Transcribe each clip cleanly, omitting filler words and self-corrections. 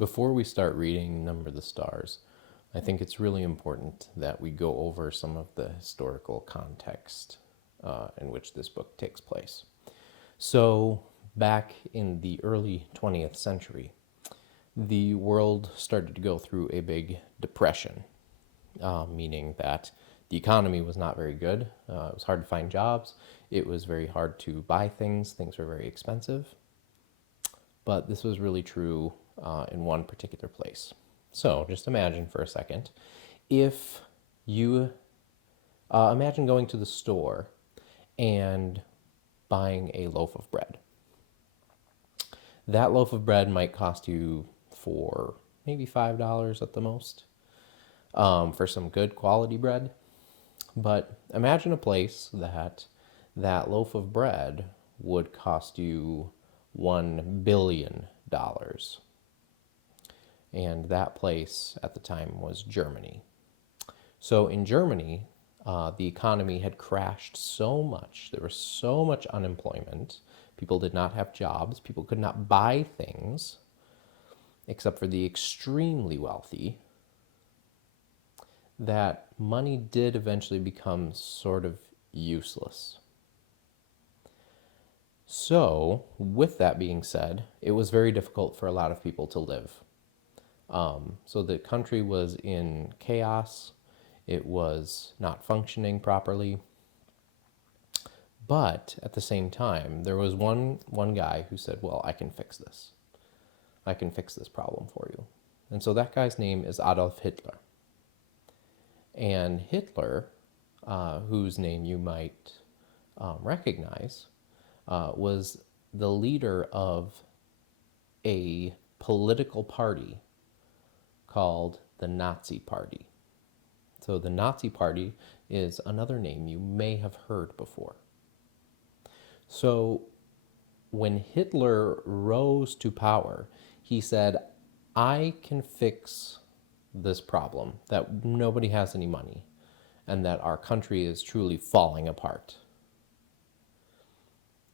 Before we start reading Number the Stars, I think it's really important that we go over some of the historical context in which this book takes place. So, back in the early 20th century, the world started to go through a big depression, meaning that the economy was not very good. It was hard to find jobs. It was very hard to buy things. Things were very expensive. But this was really true in one particular place. So just imagine for a second if you imagine going to the store and buying a loaf of bread. That loaf of bread might cost you for maybe $5 at the most for some good quality bread. But imagine a place that loaf of bread would cost you $1 billion. And that place at the time was Germany. So in Germany, the economy had crashed so much. There was so much unemployment. People did not have jobs. People could not buy things except for the extremely wealthy, that money did eventually become sort of useless. So, with that being said, it was very difficult for a lot of people to live. So the country was in chaos. It was not functioning properly. But at the same time, there was one guy who said, well, I can fix this. I can fix this problem for you. And so that guy's name is Adolf Hitler. And Hitler, whose name you might recognize, was the leader of a political party called the Nazi Party. So the Nazi Party is another name you may have heard before. So when Hitler rose to power, he said, I can fix this problem, that nobody has any money and that our country is truly falling apart,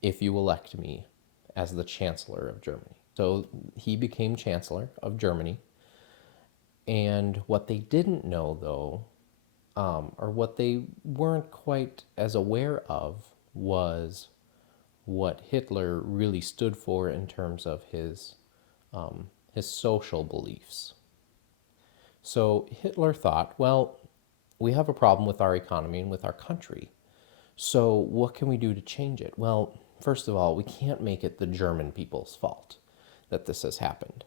if you elect me as the Chancellor of Germany. So he became Chancellor of Germany. And what they didn't know, though, or what they weren't quite as aware of, was what Hitler really stood for in terms of his social beliefs. So Hitler thought, well, we have a problem with our economy and with our country. So what can we do to change it? Well, first of all, we can't make it the German people's fault that this has happened.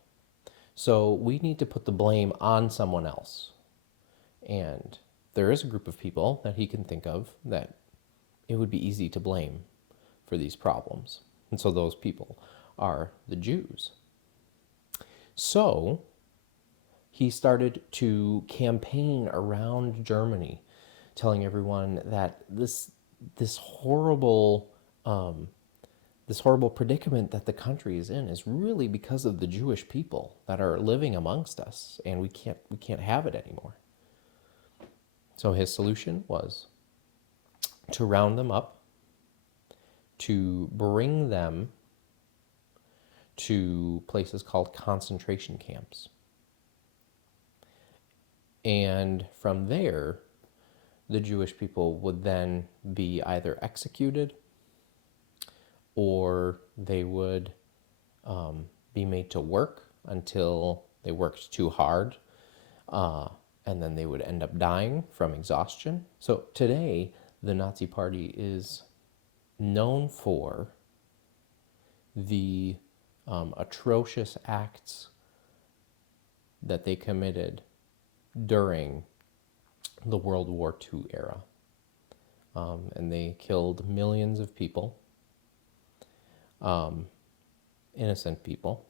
So we need to put the blame on someone else. And there is a group of people that he can think of that it would be easy to blame for these problems. And so those people are the Jews. So he started to campaign around Germany, telling everyone that this horrible predicament that the country is in is really because of the Jewish people that are living amongst us, and we can't have it anymore. So his solution was to round them up, to bring them to places called concentration camps. And from there, the Jewish people would then be either executed or they would be made to work until they worked too hard, and then they would end up dying from exhaustion. So today, the Nazi Party is known for the atrocious acts that they committed during the World War II era. And they killed millions of people, innocent people.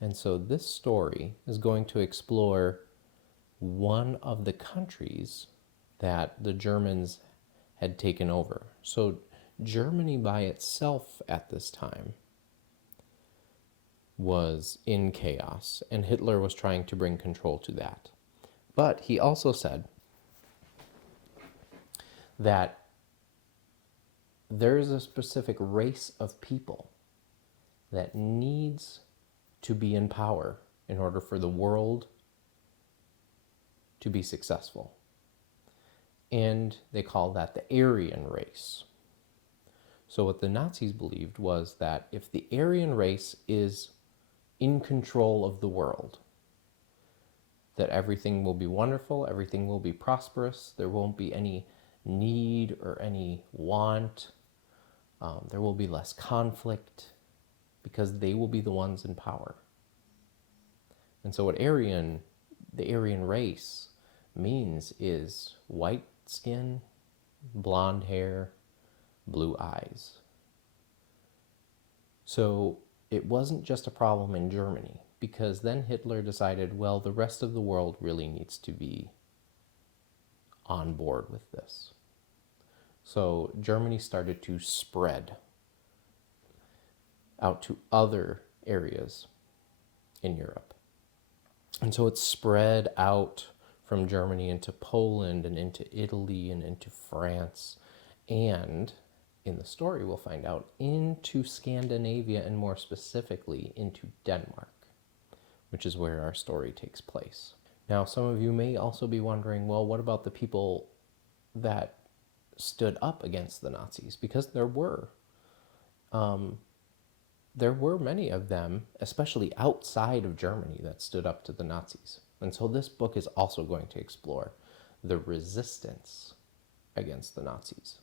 And so this story is going to explore one of the countries that the Germans had taken over. So Germany by itself at this time was in chaos, and Hitler was trying to bring control to that. But he also said that there is a specific race of people that needs to be in power in order for the world to be successful. And they call that the Aryan race. So what the Nazis believed was that if the Aryan race is in control of the world, that everything will be wonderful, everything will be prosperous, there won't be any need or any want, there will be less conflict, because they will be the ones in power. And so what the Aryan race means is white skin, blonde hair, blue eyes. So it wasn't just a problem in Germany, because then Hitler decided, well, the rest of the world really needs to be on board with this. So Germany started to spread out to other areas in Europe. And so it spread out from Germany into Poland and into Italy and into France, and in the story we'll find out into Scandinavia, and more specifically into Denmark, which is where our story takes place. Now, some of you may also be wondering, well, what about the people that stood up against the Nazis? Because there were many of them, especially outside of Germany, that stood up to the Nazis. And so this book is also going to explore the resistance against the Nazis.